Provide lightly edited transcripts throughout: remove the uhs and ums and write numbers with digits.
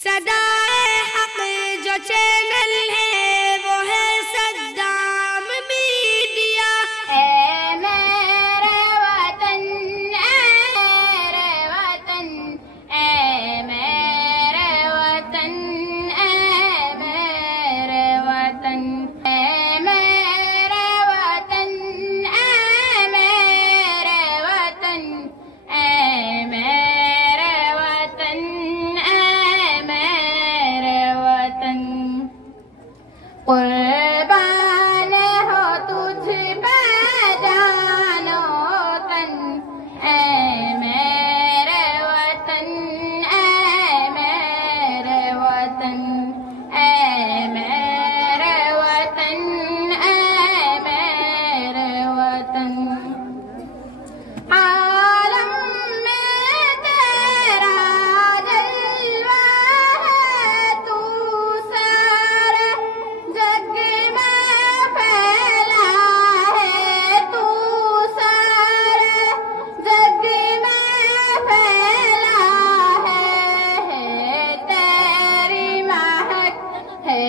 सदाए हक जो चैनल है वो है सद्दाम मीडिया। ऐ मेरे वतन, ऐ मेरे वतन, ऐ मेरे वतन, ऐ मेरे वतन, ऐ मेरे वतन, ऐ मेरे वतन, ऐ मेरे वतन, ऐ मेरे वतन। कुर्बान हो तुझ पे जानो तन, ऐ मेरे वतन, ऐ मेरे वतन, ऐ मेरे वतन, ऐ मेरे वतन। आलम में तेरा जलवा है, तू सारे जग में फैला है, तू सारे जग में फैला है। तेरी महक है,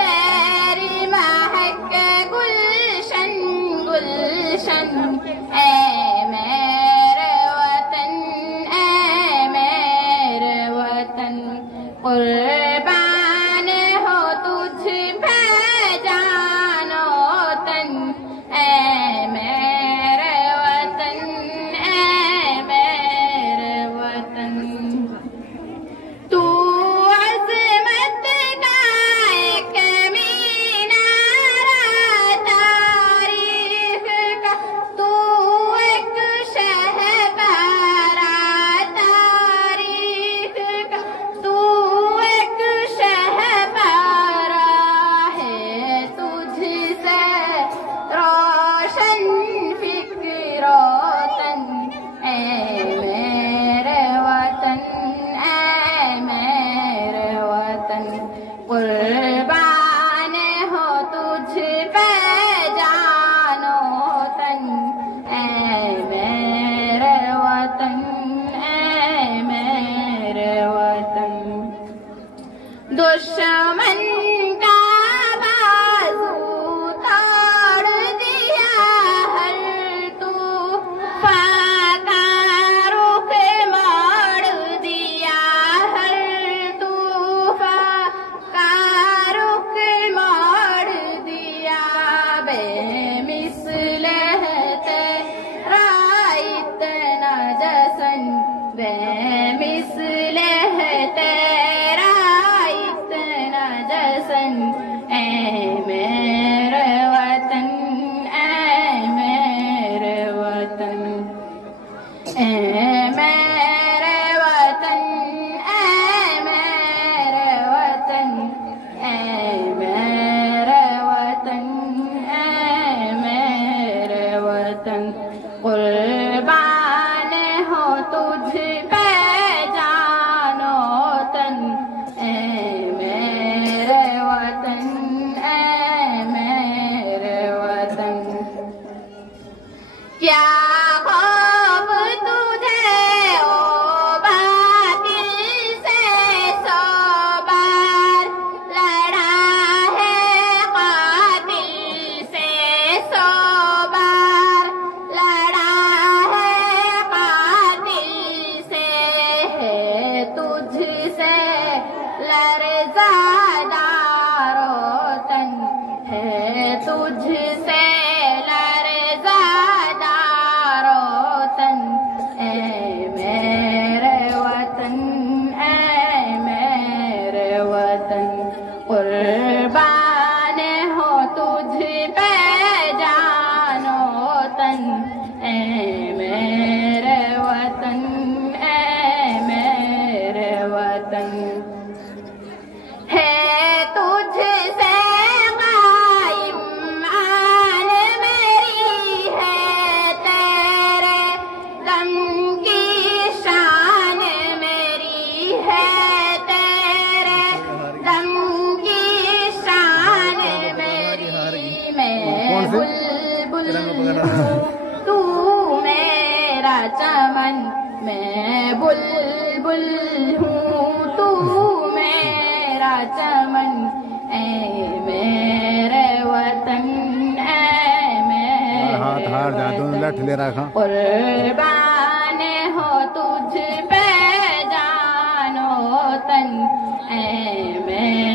तेरी महक गुलशन गुलशन, ऐ मेरे वतन, ऐ मेरे वतन। कुर्बान हो तुझ पे जानो तन, ऐ मेरे वतन, ऐ मेरे वतन। तू अज़मत का एक मीनारा, तारीख का तू एक शहबारा, तारीख का तू एक शहबारा है। तुझसे रोशन फिक्रो तन, ऐ मेरे वतन, ऐ मेरे वतन। कुर्बान हो तुझ पे जानो तन, ऐ मेरे वतन, ऐ मेरे वतन। दुश्मन का बाजू तोड़ दिया हर तूफ़ान का रुख मोड़ दिया, हर तूफ़ान का रुख मोड़ दिया। बेमिसल है तेरा इतना जश्न, बेमिसल है तेरा इतना जश्न, ऐ मेरे वतन, ऐ मेरे वतन, ऐ मेरे वतन, ऐ मेरे वतन, ऐ मेरे वतन, ऐ मेरे वतन। कुर्बान हो तुझ पे जानो तन, ऐ मेरे वतन, ऐ मेरे वतन। क्या खौफ तुझे ओ बातिल से, 100 बार लड़ा है कातिल से, 100 बार लड़ा है कातिल से। है तुझसे लरज़ा दारो तन, है तुझसे लरज़ा दारो तन, ऐ मेरे वतन, ऐ मेरे वतन। कुर्बान हो तुझ पे जानो तन, ऐ मेरे वतन, ऐ मेरे वतन। है तुझसे कायम आन मेरी, है तेरे दम की शान मेरी, है तेरे दम की शान मेरी। मैं बुलबुल हूँ तू मेरा चमन, मैं बुलबुल हूँ तू मैं चमन ए मेरे वतन ए मेरे हाथ हार जा दोनों लठ ले रखा कुर्बान हो तुझ पे जानो तन ए मेरे